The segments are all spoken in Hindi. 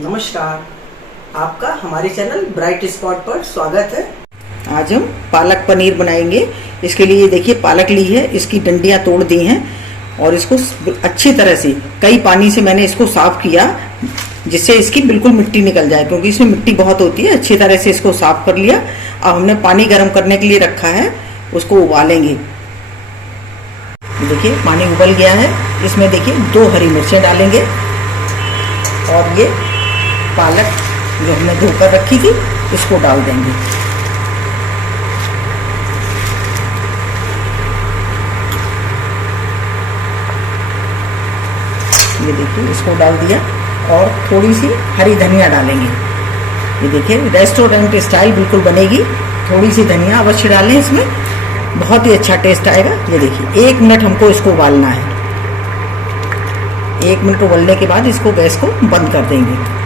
नमस्कार, आपका हमारे चैनल ब्राइट स्पॉट पर स्वागत है। आज हम पालक पनीर बनाएंगे। इसके लिए देखिए पालक ली है, इसकी डंडियां तोड़ दी हैं और इसको अच्छी तरह से कई पानी से मैंने इसको साफ किया जिससे इसकी बिल्कुल मिट्टी निकल जाए, क्योंकि इसमें मिट्टी बहुत होती है। अच्छी तरह से इसको साफ कर लिया। अब हमने पानी गर्म करने के लिए रखा है, उसको उबालेंगे। देखिए पानी उबल गया है, इसमें देखिए 2 हरी मिर्चें डालेंगे और ये पालक जो हमने धोकर रखी थी इसको डाल देंगे। ये देखिए इसको डाल दिया और थोड़ी सी हरी धनिया डालेंगे। ये देखिए रेस्टोरेंट स्टाइल बिल्कुल बनेगी। थोड़ी सी धनिया अवश्य डालें, इसमें बहुत ही अच्छा टेस्ट आएगा। ये देखिए 1 मिनट हमको इसको उबालना है। 1 मिनट उबलने के बाद इसको गैस को बंद कर देंगे।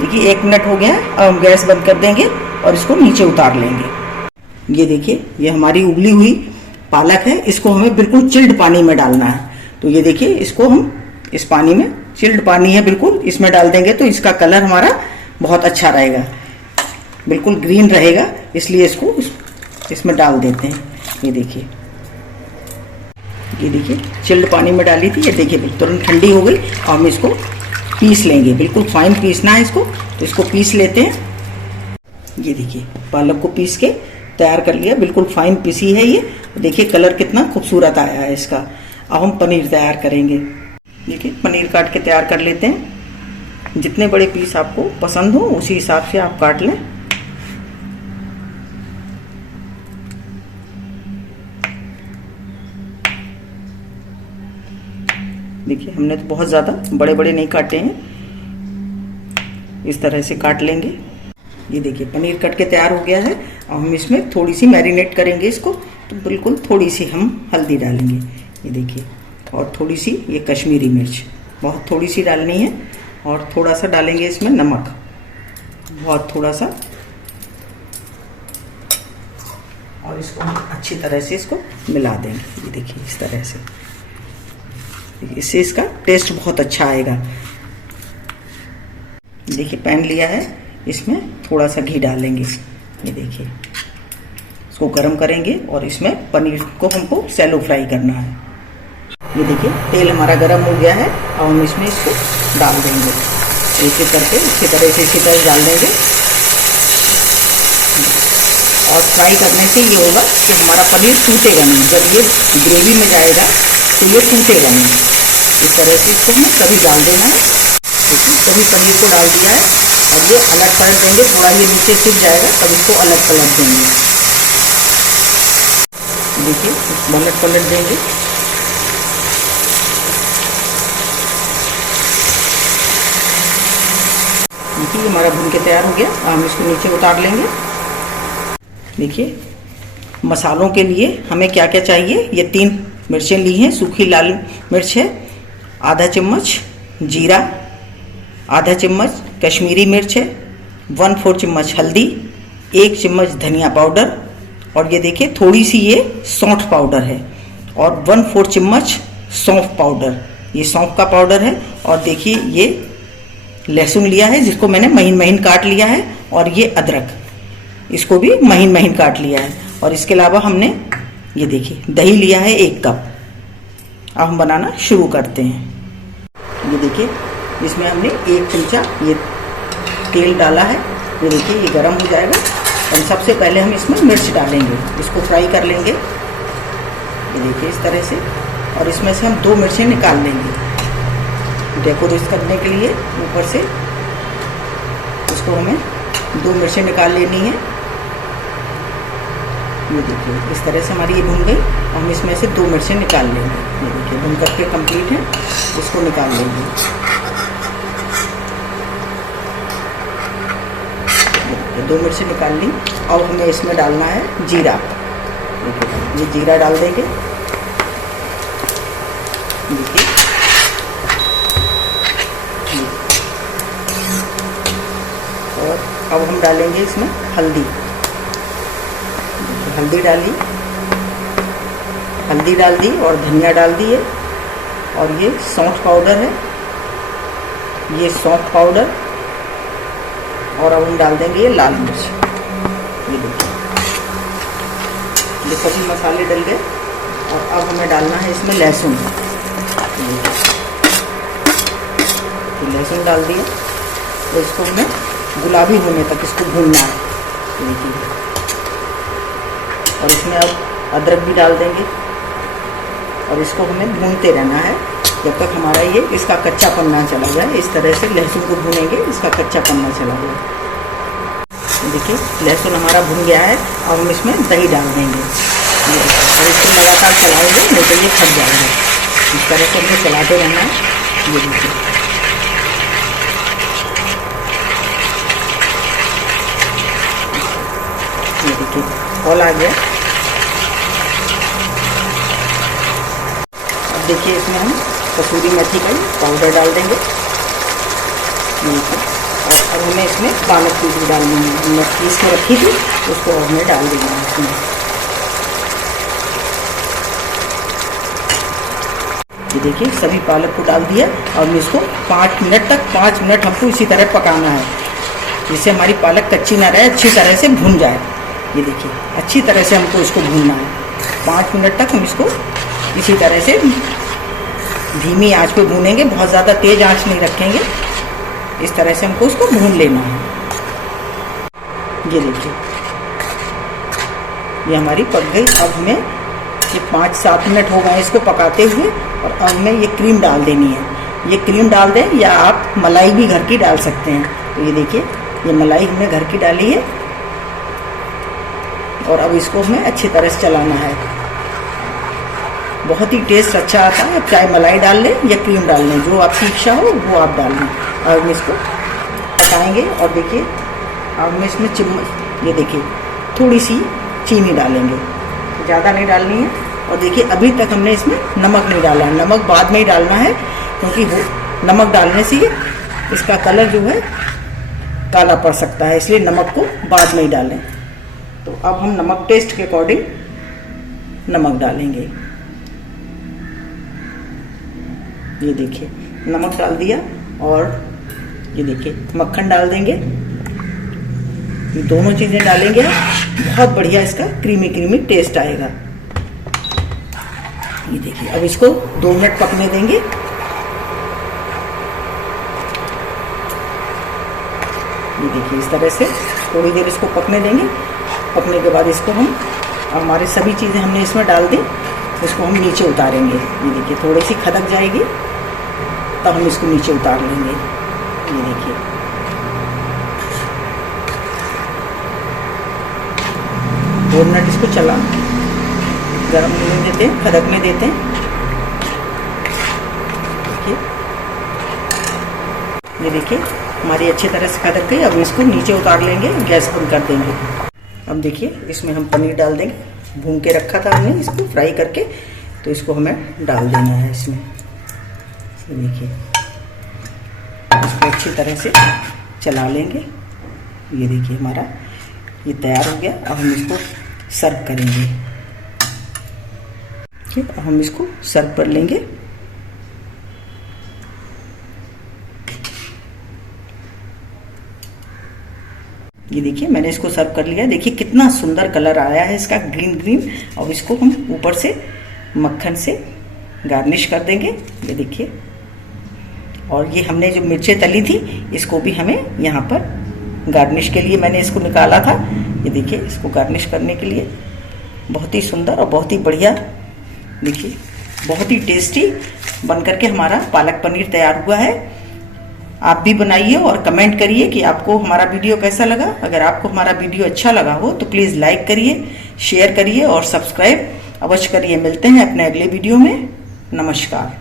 देखिए 1 मिनट हो गया है, अब हम गैस बंद कर देंगे और इसको नीचे उतार लेंगे। ये देखिए ये हमारी उबली हुई पालक है, इसको हमें बिल्कुल चिल्ड पानी में डालना है। तो ये देखिए इसको हम इस पानी में, चिल्ड पानी है बिल्कुल, इसमें डाल देंगे तो इसका कलर हमारा बहुत अच्छा रहेगा, बिल्कुल ग्रीन रहेगा, इसलिए इसको इसमें डाल देते हैं। ये देखिए चिल्ड पानी में डाली थी। ये देखिए तुरंत ठंडी हो गई और हम इसको पीस लेंगे। बिल्कुल फाइन पीसना है इसको, तो इसको पीस लेते हैं। ये देखिए पालक को पीस के तैयार कर लिया, बिल्कुल फाइन पीसी है ये। देखिए कलर कितना खूबसूरत आया है इसका। अब हम पनीर तैयार करेंगे। देखिए पनीर काट के तैयार कर लेते हैं। जितने बड़े पीस आपको पसंद हो उसी हिसाब से आप काट लें। देखिए हमने तो बहुत ज़्यादा बड़े बड़े नहीं काटे हैं, इस तरह से काट लेंगे। ये देखिए पनीर कट के तैयार हो गया है। अब हम इसमें थोड़ी सी मैरिनेट करेंगे इसको, तो बिल्कुल थोड़ी सी हम हल्दी डालेंगे। ये देखिए, और थोड़ी सी ये कश्मीरी मिर्च, बहुत थोड़ी सी डालनी है, और थोड़ा सा डालेंगे इसमें नमक, बहुत थोड़ा सा, और इसको हम अच्छी तरह से इसको मिला देंगे। ये देखिए इस तरह से, इससे इसका टेस्ट बहुत अच्छा आएगा। देखिए पैन लिया है, इसमें थोड़ा सा घी डालेंगे। ये देखिए इसको गरम करेंगे और इसमें पनीर को हमको सैलो फ्राई करना है। ये देखिए तेल हमारा गरम हो गया है, और हम इसमें इसको डाल देंगे। ऐसे करके इसी तरह डाल देंगे। और फ्राई करने से ये होगा कि हमारा पनीर टूटेगा नहीं। जब ये ग्रेवी में जाएगा तो ये टूटेगा नहीं। इस तरह से इसको हमें सभी डाल देना है। देखिए सभी पनीर को डाल दिया है और ये अलग पलट देंगे। थोड़ा ये नीचे सिक जाएगा तब इसको अलग पलट देंगे। देखिए इसको पलट देंगे। देखिए हमारा भून के तैयार हो गया। हम इसको नीचे उतार लेंगे। देखिए मसालों के लिए हमें क्या क्या चाहिए। ये 3 मिर्चें ली हैं, सूखी लाल मिर्च है, आधा चम्मच जीरा, आधा चम्मच कश्मीरी मिर्च है, 1/4 चम्मच हल्दी, 1 चम्मच धनिया पाउडर, और ये देखिए थोड़ी सी ये सौंठ पाउडर है, और 1/4 चम्मच सौंफ पाउडर, ये सौंफ का पाउडर है। और देखिए ये लहसुन लिया है जिसको मैंने महीन महीन काट लिया है, और ये अदरक, इसको भी महीन महीन काट लिया है। और इसके अलावा हमने ये देखिए दही लिया है 1 कप। अब हम बनाना शुरू करते हैं। ये देखिए इसमें हमने 1 चमचा ये तेल डाला है। ये देखिए ये गरम हो जाएगा और सबसे पहले हम इसमें मिर्च डालेंगे, इसको फ्राई कर लेंगे। ये देखिए इस तरह से, और इसमें से हम 2 मिर्चें निकाल लेंगे डेकोरेट करने के लिए। ऊपर से इसको हमें 2 मिर्चें निकाल लेनी है। ये देखिए इस तरह से हमारी ये भुन गई। हम इसमें से 2 मिर्चें निकाल लेंगे। ये देखिए भुन करके कंप्लीट है, इसको निकाल लेंगे। 2 मिर्चें निकाल ली। अब हमें इसमें डालना है जीरा। देखिए ये जीरा डाल देंगे। देखिए और अब हम डालेंगे इसमें हल्दी। हल्दी डाल दी और धनिया डाल दी है, और ये सौंठ पाउडर है, ये सौंफ पाउडर और अब हम डाल देंगे ये लाल मिर्च। ये देखिए, ये सभी मसाले डल गए और अब हमें डालना है इसमें लहसुन। तो लहसुन डाल दिया, तो इसको हमें गुलाबी होने तक इसको भूनना है। देखिए, और इसमें अब अदरक भी डाल देंगे और इसको हमें भूनते रहना है जब तक हमारा ये इसका कच्चापन ना चला जाए। इस तरह से लहसुन को भूनेंगे, इसका कच्चापन ना चला जाए। देखिए, लहसुन हमारा भून गया है। अब हम इसमें दही डाल देंगे और इसको लगातार चलाएंगे, नहीं तो ये फट जाएगा। इस तरह से हमें चलाते रहना है। ये देखिए, ये देखिए कॉल आ गया। अब देखिए, इसमें हम कसूरी मेथी का पाउडर डाल देंगे और अब हमें इसमें पालक की भी डालनी है। हमने पीस में रखी थी, उसको हमें डाल देना है इसमें। ये देखिए, सभी पालक को डाल दिया और इसको 5 मिनट तक 5 मिनट हमको इसी तरह पकाना है, जिससे हमारी पालक कच्ची ना रहे, अच्छी तरह से भून जाए। ये देखिए, अच्छी तरह से हमको इसको भूनना है। 5 मिनट तक हम इसको इसी तरह से धीमी आंच पे भूनेंगे, बहुत ज़्यादा तेज़ आंच नहीं रखेंगे। इस तरह से हमको इसको भून लेना है। ये देखिए, ये हमारी पक गई। अब हमें ये 5-7 मिनट हो गए इसको पकाते हुए और अब हमें ये क्रीम डाल देनी है। ये क्रीम डाल दें या आप मलाई भी घर की डाल सकते हैं। तो ये देखिए, ये मलाई हमने घर की डाली है और अब इसको हमें अच्छी तरह से चलाना है। बहुत ही टेस्ट अच्छा आता है। आप चाहे मलाई डाल लें या क्रीम डाल लें, जो आपकी इच्छा हो वो आप डाल लें। और हम इसको पकाएंगे और देखिए, अब हम इसमें ये देखिए थोड़ी सी चीनी डालेंगे, ज़्यादा नहीं डालनी है। और देखिए, अभी तक हमने इसमें नमक नहीं डाला है। नमक बाद में ही डालना है, क्योंकि नमक डालने से इसका कलर जो है काला पड़ सकता है, इसलिए नमक को बाद में ही डालें। तो अब हम नमक टेस्ट के अकॉर्डिंग नमक डालेंगे। ये देखिए, नमक डाल दिया और ये देखिए मक्खन डाल देंगे। ये दोनों चीज़ें डालेंगे, बहुत बढ़िया इसका क्रीमी क्रीमी टेस्ट आएगा। ये देखिए, अब इसको 2 मिनट पकने देंगे। ये देखिए, इस तरह से थोड़ी देर इसको पकने देंगे। पकने के बाद इसको हम, हमारे सभी चीज़ें हमने इसमें डाल दी, इसको हम नीचे उतारेंगे। ये देखिए, थोड़ी सी खदक जाएगी तब हम इसको नीचे उतार लेंगे। ये देखिए, 2 मिनट इसको चला गर्म होने देते हैं, खदकने देते हैं। ये देखिए, हमारी अच्छी तरह से खदक गई। अब इसको नीचे उतार लेंगे, गैस बंद कर देंगे। अब देखिए, इसमें हम पनीर डाल देंगे। भून के रखा था हमने इसको फ्राई करके, तो इसको हमें डाल देना है इसमें। देखिए, इसको अच्छी तरह से चला लेंगे। ये देखिए, हमारा ये तैयार हो गया। अब हम इसको सर्व करेंगे। ठीक, अब हम इसको सर्व कर लेंगे। ये देखिए, मैंने इसको सर्व कर लिया। देखिए कितना सुंदर कलर आया है इसका, ग्रीन ग्रीन। और इसको हम ऊपर से मक्खन से गार्निश कर देंगे। ये देखिए, और ये हमने जो मिर्चें तली थी, इसको भी हमें यहाँ पर गार्निश के लिए मैंने इसको निकाला था। ये देखिए, इसको गार्निश करने के लिए बहुत ही सुंदर और बहुत ही बढ़िया, देखिए बहुत ही टेस्टी बन करके हमारा पालक पनीर तैयार हुआ है। आप भी बनाइए और कमेंट करिए कि आपको हमारा वीडियो कैसा लगा। अगर आपको हमारा वीडियो अच्छा लगा हो तो प्लीज़ लाइक करिए, शेयर करिए और सब्सक्राइब अवश्य करिए। मिलते हैं अपने अगले वीडियो में। नमस्कार।